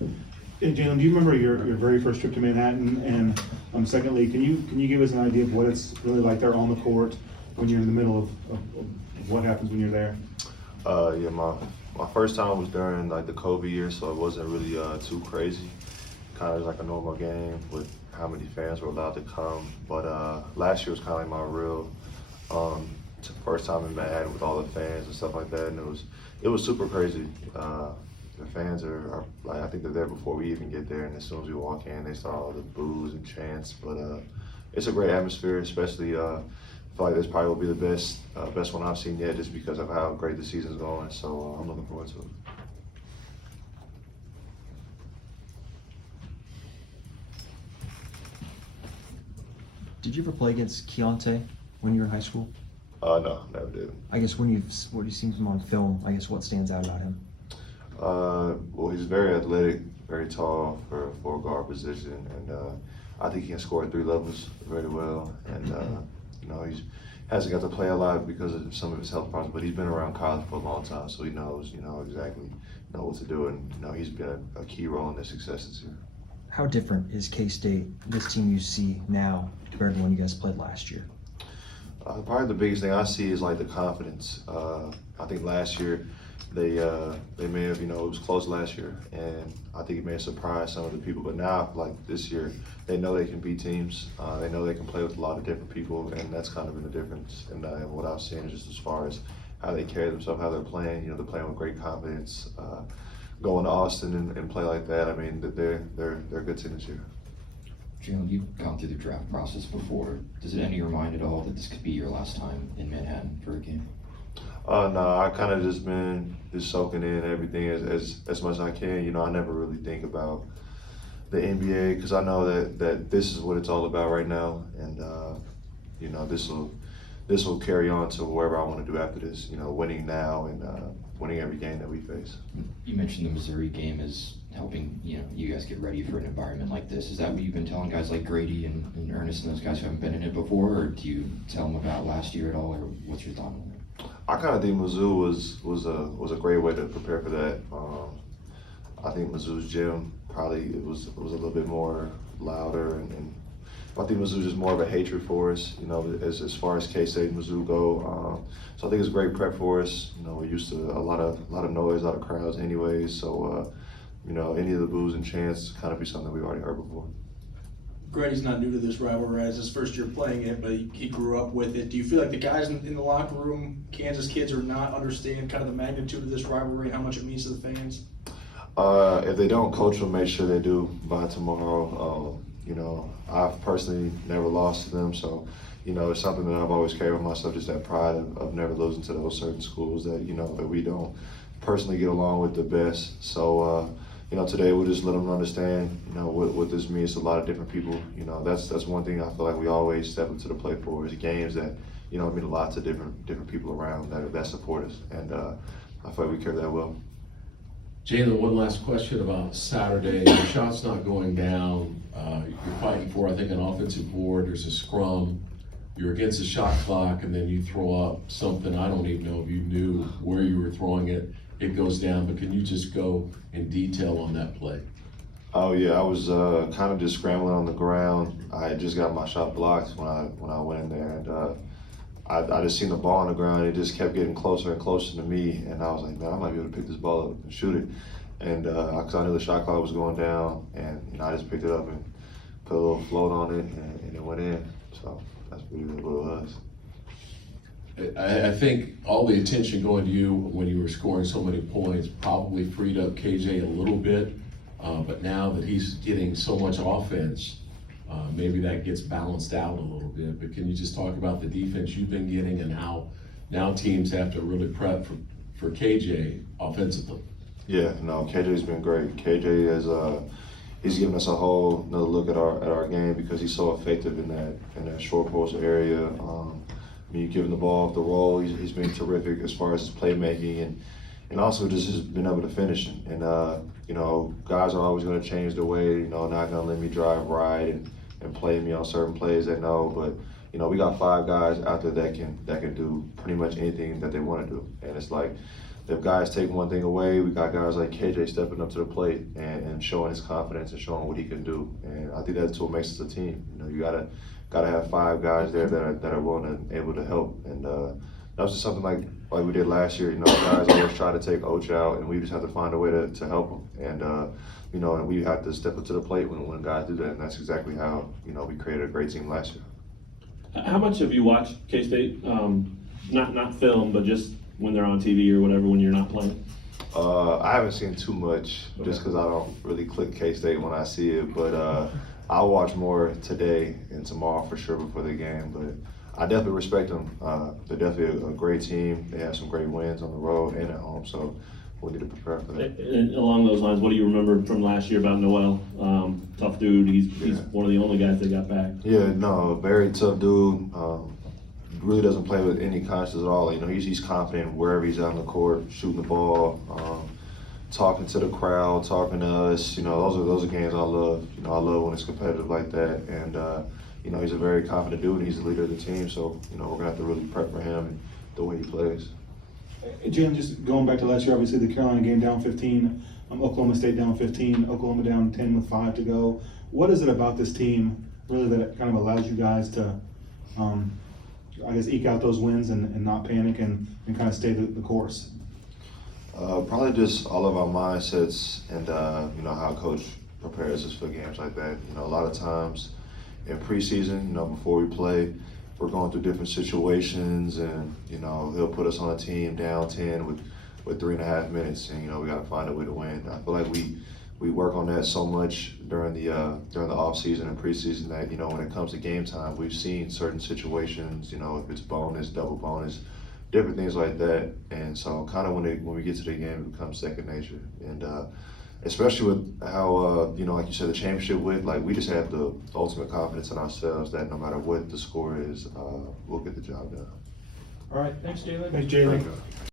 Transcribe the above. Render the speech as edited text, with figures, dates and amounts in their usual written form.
And Jalen, do you remember your very first trip to Manhattan? And secondly, can you give us an idea of what it's really like there on the court when you're in the middle of what happens when you're there? Yeah, my first time was during like the COVID year, so it wasn't really too crazy. Kind of like a normal game with how many fans were allowed to come. But last year was kind of like my real first time in Manhattan with all the fans and stuff like that, and it was super crazy. The fans are like, I think they're there before we even get there, and as soon as we walk in, they start all the boos and chants. But it's a great atmosphere, especially. I feel like this probably will be the best one I've seen yet, just because of how great the season's going. So I'm looking forward to it. Did you ever play against Keontae when you were in high school? No, never did. I guess what you've seen from him on film, I guess what stands out about him? Well, he's very athletic, very tall for a guard position, and I think he can score at 3 levels very well. And he hasn't got to play a lot because of some of his health problems, but he's been around college for a long time, so he knows, exactly what to do, and he's been a key role in their success this year. How different is K-State, this team you see now, compared to when you guys played last year? Probably the biggest thing I see is like the confidence. I think last year they may have, it was close last year, and I think it may have surprised some of the people. But now, like this year, they know they can beat teams. They know they can play with a lot of different people, and that's kind of been the difference. And what I've seen is just as far as how they carry themselves, how they're playing. They're playing with great confidence. Going to Austin and play like that, I mean, they're a good team this year. Jalen, you've gone through the draft process before. Does it enter your mind at all that this could be your last time in Manhattan for a game? No, I kind of just been soaking in everything as much as I can. I never really think about the NBA because I know that this is what it's all about right now, and this will carry on to wherever I want to do after this. Winning now and winning every game that we face. You mentioned the Missouri game is helping you guys get ready for an environment like this. Is that what you've been telling guys like Grady and Ernest and those guys who haven't been in it before, or do you tell them about last year at all, or what's your thought on it? I kind of think Mizzou was a great way to prepare for that. I think Mizzou's gym probably was a little bit more louder, and I think Mizzou's just more of a hatred for us. As far as K-State and Mizzou go, so I think it's a great prep for us. We're used to a lot of noise, a lot of crowds, anyways. So any of the boos and chants kind of be something we've already heard before. Grady's not new to this rivalry. It's his first year playing it, but he grew up with it. Do you feel like the guys in the locker room, Kansas kids, are not understand kind of the magnitude of this rivalry and how much it means to the fans? If they don't, coach will make sure they do by tomorrow. I've personally never lost to them, so it's something that I've always carried with myself, just that pride of never losing to those certain schools that that we don't personally get along with the best. So today we'll just let them understand what this means to a lot of different people. That's one thing I feel like we always step into the plate for is games that mean a lot to different people around that support us, and I feel like we carry that well. Jalen, one last question about Saturday. Your shot's not going down. You're fighting for, I think, an offensive board. There's a scrum. You're against the shot clock, and then you throw up something. I don't even know if you knew where you were throwing it. It goes down, but can you just go in detail on that play? Oh yeah, I was kind of just scrambling on the ground. I had just got my shot blocked when I went in there, and I just seen the ball on the ground. It just kept getting closer and closer to me, and I was like, man, I might be able to pick this ball up and shoot it. And because I knew the shot clock was going down, and I just picked it up and put a little float on it, and it went in. So that's really what it was. I think all the attention going to you when you were scoring so many points probably freed up KJ a little bit, but now that he's getting so much offense, maybe that gets balanced out a little bit. But can you just talk about the defense you've been getting and how now teams have to really prep for KJ offensively? Yeah, no, KJ's been great. KJ has he's given us a whole another look at our game because he's so effective in that short post area. You give him the ball off the roll, he's been terrific as far as his playmaking and also just been able to finish. And guys are always going to change their way. Not going to let me drive right and play me on certain plays they know. But we got 5 guys out there that can do pretty much anything that they want to do. And it's like if guys take one thing away, we got guys like KJ stepping up to the plate and showing his confidence and showing what he can do. And I think that's what makes us a team. You know, you gotta have 5 guys there that are willing and able to help. And that was just something like we did last year. You know, guys always try to take Oach out, and we just have to find a way to help them. And you know, and we have to step up to the plate when guys do that. And that's exactly how, you know, we created a great team last year. How much have you watched K-State? Not film, but just when they're on TV or whatever, when you're not playing? I haven't seen too much just because I don't really click K-State when I see it, but I'll watch more today and tomorrow for sure before the game. But I definitely respect them. They're definitely a great team. They have some great wins on the road and at home, so we need to prepare for that. And along those lines, what do you remember from last year about Noel? Tough dude. He's one of the only guys that got back. Yeah, no, very tough dude. Really doesn't play with any conscience at all. You know, he's confident wherever he's out on the court, shooting the ball, talking to the crowd, talking to us. You know, those are games I love. You know, I love when it's competitive like that. And you know, he's a very confident dude, and he's the leader of the team. So, you know, we're gonna have to really prep for him and the way he plays. Jalen, just going back to last year, obviously the Carolina game down 15, Oklahoma State down 15, Oklahoma down 10 with 5 to go. What is it about this team really that kind of allows you guys to, I guess, eke out those wins and not panic and kind of stay the course? Probably just all of our mindsets and you know, how coach prepares us for games like that. You know, a lot of times in preseason, you know, before we play, we're going through different situations, and you know, he'll put us on a team down 10 with 3.5 minutes, and you know, we got to find a way to win. I feel like we work on that so much during the off season and preseason that, you know, when it comes to game time, we've seen certain situations, you know, if it's bonus, double bonus, different things like that. And so kind of when we get to the game, it becomes second nature. And especially with how, you know, like you said, the championship with, like, we just have the ultimate confidence in ourselves that no matter what the score is, we'll get the job done. All right, thanks, Jalen. Thanks, Jalen.